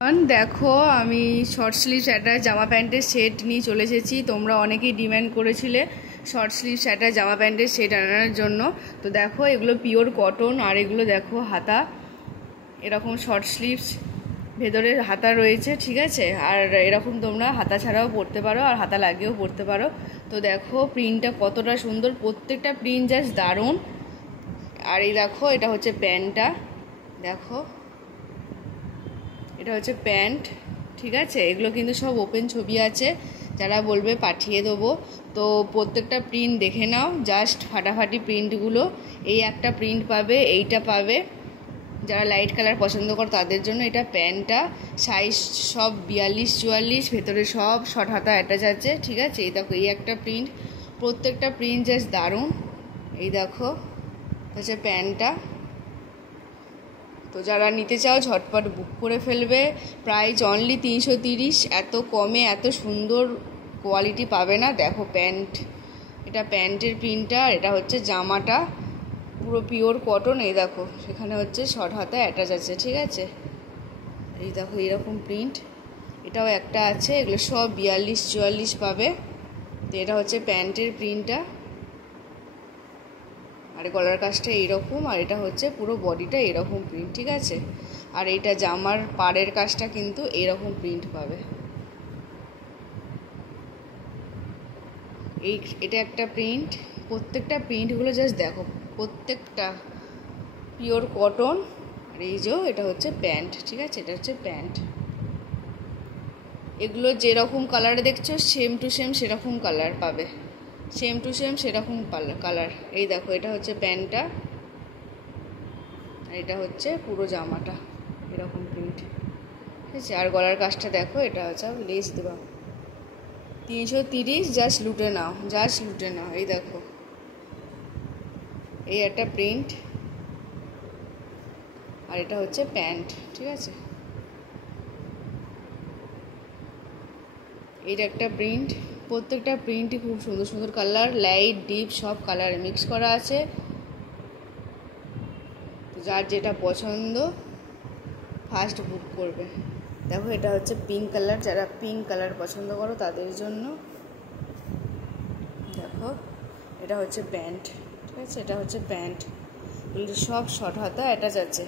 দেখো আমি short sleeve স্যাটার জামা প্যান্টের সেট নিয়ে চলে এসেছি। তোমরা অনেকেই ডিমান্ড করেছিলে শর্ট স্লিভ স্যাটার জামা প্যান্টের সেট আনার জন্য। তো দেখো এগুলো পিওর কটন, আর এগুলো দেখো হাতা এরকম শর্ট স্লিভস, ভেতরের হাতা রয়েছে, ঠিক আছে। আর এরকম তোমরা হাতা ছাড়াও পরতে পারো আর হাতা লাগিয়েও পরতে পারো। তো দেখো প্রিন্টটা কতটা সুন্দর, প্রত্যেকটা প্রিন্ট জাস্ট দারুণ। আর এই দেখো এটা হচ্ছে প্যান্টটা, দেখো এটা হচ্ছে প্যান্ট, ঠিক আছে। এগুলো কিন্তু সব ওপেন ছবি আছে, যারা বলবে পাঠিয়ে দেবো। তো প্রত্যেকটা প্রিন্ট দেখে নাও, জাস্ট ফাটাফাটি প্রিন্টগুলো। এই একটা প্রিন্ট পাবে, এইটা পাবে। যারা লাইট কালার পছন্দ করো তাদের জন্য এটা প্যান্টটা। সাইজ সব 42-44, ভেতরে সব শর্ট হাতা অ্যাটাচ আছে, ঠিক আছে। এই দেখো এই একটা প্রিন্ট, প্রত্যেকটা প্রিন্ট জাস্ট দারুণ। এই দেখো হচ্ছে প্যান্টটা। তো যারা নিতে চাও ঝটপট বুক করে ফেলবে। Price only 330। এত কমে এত সুন্দর কোয়ালিটি পাবে না। দেখো প্যান্ট, এটা প্যান্টের প্রিন্টটা, আর এটা হচ্ছে জামাটা পুরো পিওর কটন। এই দেখো সেখানে হচ্ছে শর্ট হাতা অ্যাটাচ আছে, ঠিক আছে। এই দেখো এইরকম প্রিন্ট, এটাও একটা আছে। এগুলো সব 42-44 পাবে। তো এটা হচ্ছে প্যান্টের প্রিন্টটা, আর গলার কাজটা এইরকম, আর এটা হচ্ছে পুরো বডিটা এরকম প্রিন্ট, ঠিক আছে। আর এইটা জামার পাড়ের কাজটা কিন্তু এরকম প্রিন্ট পাবে। এটা একটা প্রিন্ট, প্রত্যেকটা প্রিন্টগুলো জাস্ট দেখো, প্রত্যেকটা পিওর কটন। আর এই যে এটা হচ্ছে প্যান্ট, ঠিক আছে, এটা হচ্ছে প্যান্ট। এগুলো যেরকম কালারে দেখছো সেম টু সেম সেরকম কালার পাবে, সেম টু সেম সেরকম কালার। এই দেখো এটা হচ্ছে প্যান্টটা, আর এটা হচ্ছে পুরো জামাটা এরকম প্রিন্ট, ঠিক আছে। আর গলার কাজটা দেখো, এটা হচ্ছে লেস দেওয়া। 330, জাস্ট লুটে নাও, জাস্ট লুটে নাও। এই দেখো এই একটা প্রিন্ট, আর এটা হচ্ছে প্যান্ট, ঠিক আছে। এইটা একটা প্রিন্ট, প্রত্যেকটা প্রিন্টই খুব সুন্দর সুন্দর কালার, লাইট ডিপ সব কালার মিক্স করা আছে। তো যার যেটা পছন্দ ফার্স্ট বুক করবে। দেখো এটা হচ্ছে পিঙ্ক কালার, যারা পিঙ্ক কালার পছন্দ করো তাদের জন্য। দেখো এটা হচ্ছে প্যান্ট, ঠিক আছে, এটা হচ্ছে প্যান্ট। এগুলো সব শর্ট হাতা অ্যাটাচ আছে,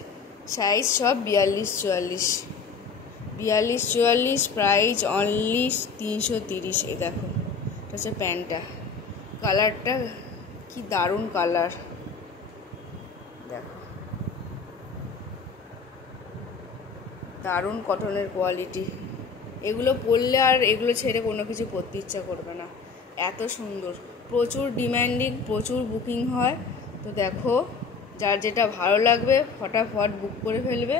সাইজ সব 42-44, প্রাইস অনলি 330। এই দেখো এটা হচ্ছে প্যান্টটা, কালারটা কি দারুণ কালার, দেখো দারুণ কটনের কোয়ালিটি। এগুলো পরলে আর এগুলো ছেড়ে কোনো কিছু পরতে ইচ্ছা করবে না, এত সুন্দর। প্রচুর ডিম্যান্ডিং, প্রচুর বুকিং হয়। তো দেখো যার যেটা ভালো লাগবে ফটাফট বুক করে ফেলবে।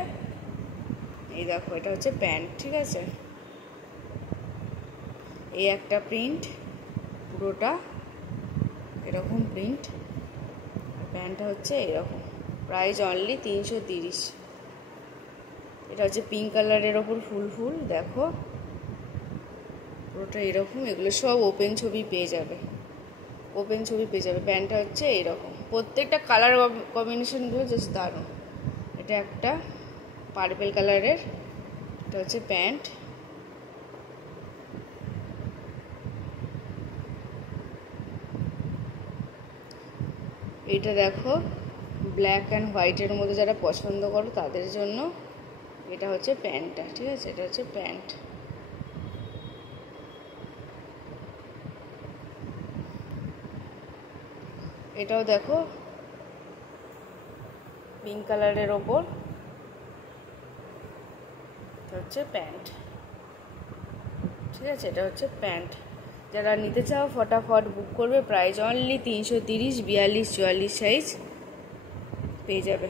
এই দেখো এটা হচ্ছে প্যান্ট, ঠিক আছে। এই একটা প্রিন্ট, পুরোটা এরকম প্রিন্ট, প্যান্টটা হচ্ছে এরকম, প্রাইস অনলি 330। এটা হচ্ছে পিঙ্ক কালারের ওপর ফুল ফুল, দেখো পুরোটা এরকম। এগুলো সব ওপেন ছবি পেয়ে যাবে, ওপেন ছবি পেয়ে যাবে। প্যান্টটা হচ্ছে এইরকম, প্রত্যেকটা কালার কম্বিনেশনগুলো জাস্ট দারুণ। এটা একটা পার্পেল কালারের, এটা হচ্ছে প্যান্ট। এটা দেখো ব্ল্যাক অ্যান্ড হোয়াইটের মধ্যে যারা পছন্দ করো তাদের জন্য এটা হচ্ছে প্যান্টটা, ঠিক আছে, এটা হচ্ছে প্যান্ট। এটাও দেখো পিঙ্ক কালারের ওপর, এটা হচ্ছে প্যান্ট, ঠিক আছে, এটা হচ্ছে প্যান্ট। যারা নিতে চাও ফটাফট বুক করবে, প্রাইস অনলি 330, 42-44 সাইজ পেয়ে যাবে।